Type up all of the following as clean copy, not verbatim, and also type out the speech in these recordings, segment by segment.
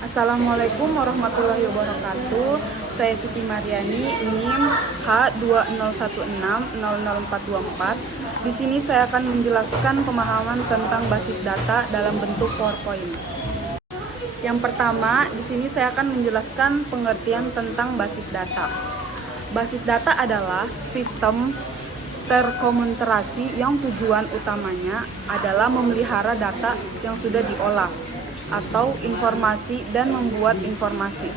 Assalamualaikum warahmatullahi wabarakatuh. Saya Siti Mariani, NIM H201600424. Di sini saya akan menjelaskan pemahaman tentang basis data dalam bentuk PowerPoint. Yang pertama, di sini saya akan menjelaskan pengertian tentang basis data. Basis data adalah sistem terkomunikasi yang tujuan utamanya adalah memelihara data yang sudah diolah atau informasi dan membuat informasi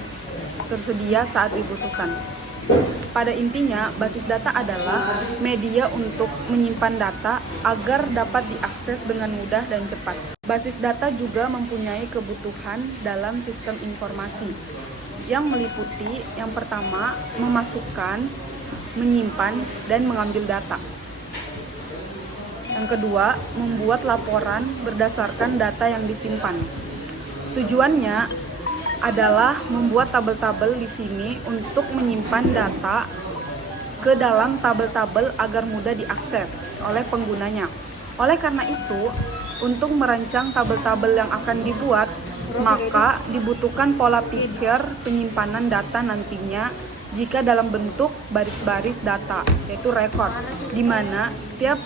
tersedia saat dibutuhkan. Pada intinya, basis data adalah media untuk menyimpan data agar dapat diakses dengan mudah dan cepat. Basis data juga mempunyai kebutuhan dalam sistem informasi yang meliputi yang pertama, memasukkan, menyimpan, dan mengambil data. Yang kedua, membuat laporan berdasarkan data yang disimpan. Tujuannya adalah membuat tabel-tabel di sini untuk menyimpan data ke dalam tabel-tabel agar mudah diakses oleh penggunanya. Oleh karena itu, untuk merancang tabel-tabel yang akan dibuat, maka dibutuhkan pola pikir penyimpanan data nantinya jika dalam bentuk baris-baris data, yaitu record, di mana setiap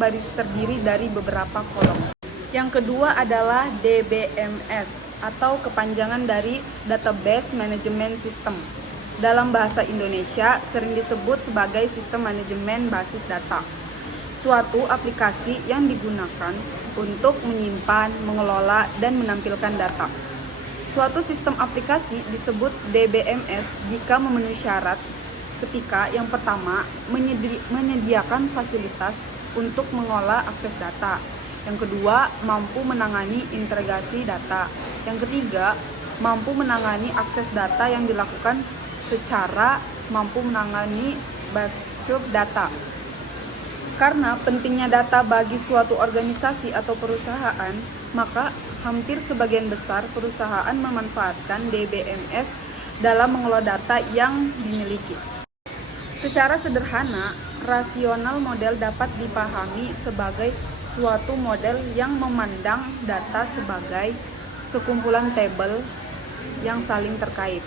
baris terdiri dari beberapa kolom. Yang kedua adalah DBMS atau kepanjangan dari Database Management System. Dalam bahasa Indonesia sering disebut sebagai sistem manajemen basis data. Suatu aplikasi yang digunakan untuk menyimpan, mengelola, dan menampilkan data. Suatu sistem aplikasi disebut DBMS jika memenuhi syarat ketika yang pertama menyediakan fasilitas untuk mengolah akses data. Yang kedua, mampu menangani integrasi data. Yang ketiga, mampu menangani akses data yang dilakukan secara mampu menangani backup data. Karena pentingnya data bagi suatu organisasi atau perusahaan, maka hampir sebagian besar perusahaan memanfaatkan DBMS dalam mengelola data yang dimiliki. Secara sederhana, rasional model dapat dipahami sebagai suatu model yang memandang data sebagai sekumpulan tabel yang saling terkait.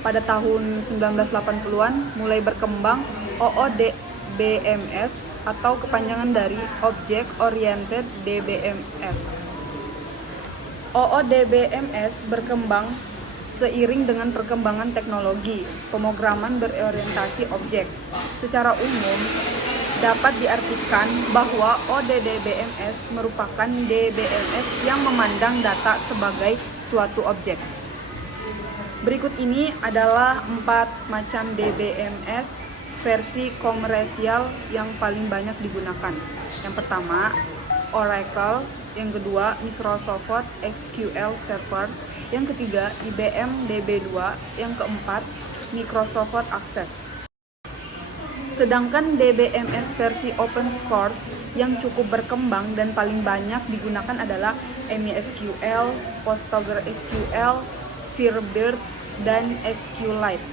Pada tahun 1980-an mulai berkembang OODBMS atau kepanjangan dari Object Oriented DBMS. OODBMS berkembang seiring dengan perkembangan teknologi pemrograman berorientasi objek. Secara umum, dapat diartikan bahwa OODBMS merupakan DBMS yang memandang data sebagai suatu objek. Berikut ini adalah 4 macam DBMS versi komersial yang paling banyak digunakan. Yang pertama, Oracle. Yang kedua, Microsoft SQL Server. Yang ketiga, IBM DB2. Yang keempat, Microsoft Access. Sedangkan DBMS versi open source yang cukup berkembang dan paling banyak digunakan adalah MySQL, PostgreSQL, Firebird, dan SQLite.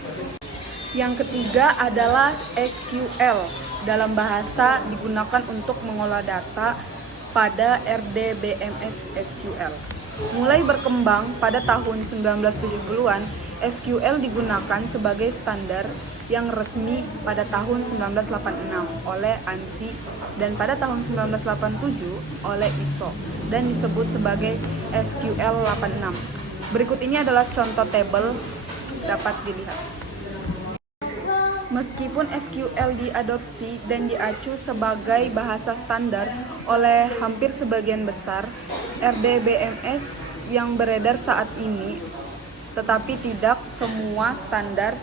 Yang ketiga adalah SQL. Dalam bahasa digunakan untuk mengolah data pada RDBMS SQL. Mulai berkembang pada tahun 1970-an, SQL digunakan sebagai standar yang resmi pada tahun 1986 oleh ANSI dan pada tahun 1987 oleh ISO dan disebut sebagai SQL 86. Berikut ini adalah contoh tabel dapat dilihat. Meskipun SQL diadopsi dan diacu sebagai bahasa standar oleh hampir sebagian besar RDBMS yang beredar saat ini, tetapi tidak semua standar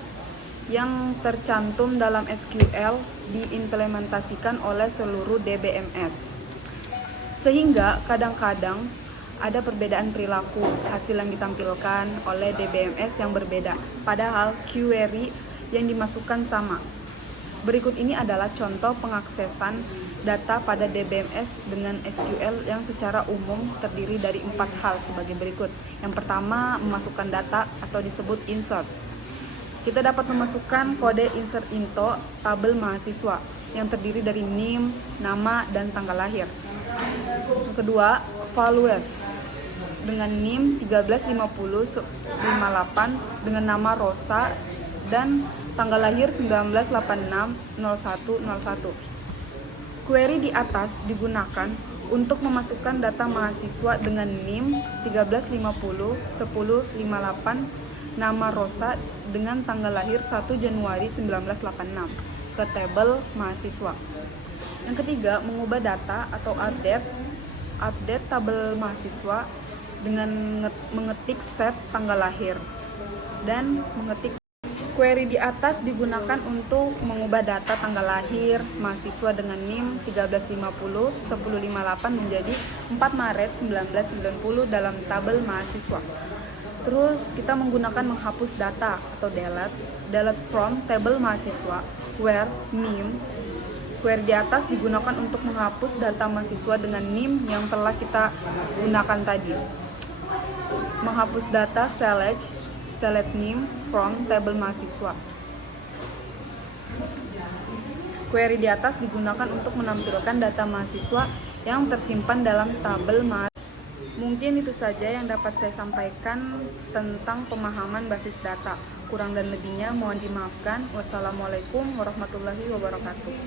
yang tercantum dalam SQL diimplementasikan oleh seluruh DBMS. Sehingga kadang-kadang ada perbedaan perilaku hasil yang ditampilkan oleh DBMS yang berbeda, padahal query yang dimasukkan sama. Berikut ini adalah contoh pengaksesan data pada DBMS dengan SQL yang secara umum terdiri dari 4 hal sebagai berikut. Yang pertama, memasukkan data atau disebut insert. Kita dapat memasukkan kode insert into tabel mahasiswa yang terdiri dari NIM, nama, dan tanggal lahir. Yang kedua, values. dengan NIM 135058 dengan nama Rosa dan tanggal lahir 1986-01-01. Query di atas digunakan untuk memasukkan data mahasiswa dengan NIM 13501058 nama Rosa dengan tanggal lahir 1 Januari 1986 ke tabel mahasiswa. Yang ketiga, mengubah data atau update tabel mahasiswa dengan mengetik set tanggal lahir dan mengetik. Query di atas digunakan untuk mengubah data tanggal lahir mahasiswa dengan NIM 13501058 menjadi 4 Maret 1990 dalam tabel mahasiswa. Terus kita menggunakan menghapus data atau delete from table mahasiswa where NIM. Query di atas digunakan untuk menghapus data mahasiswa dengan NIM yang telah kita gunakan tadi. Menghapus data select NIM from table mahasiswa. Query di atas digunakan untuk menampilkan data mahasiswa yang tersimpan dalam tabel mahasiswa. Mungkin itu saja yang dapat saya sampaikan tentang pemahaman basis data. Kurang dan lebihnya mohon dimaafkan. Wassalamualaikum warahmatullahi wabarakatuh.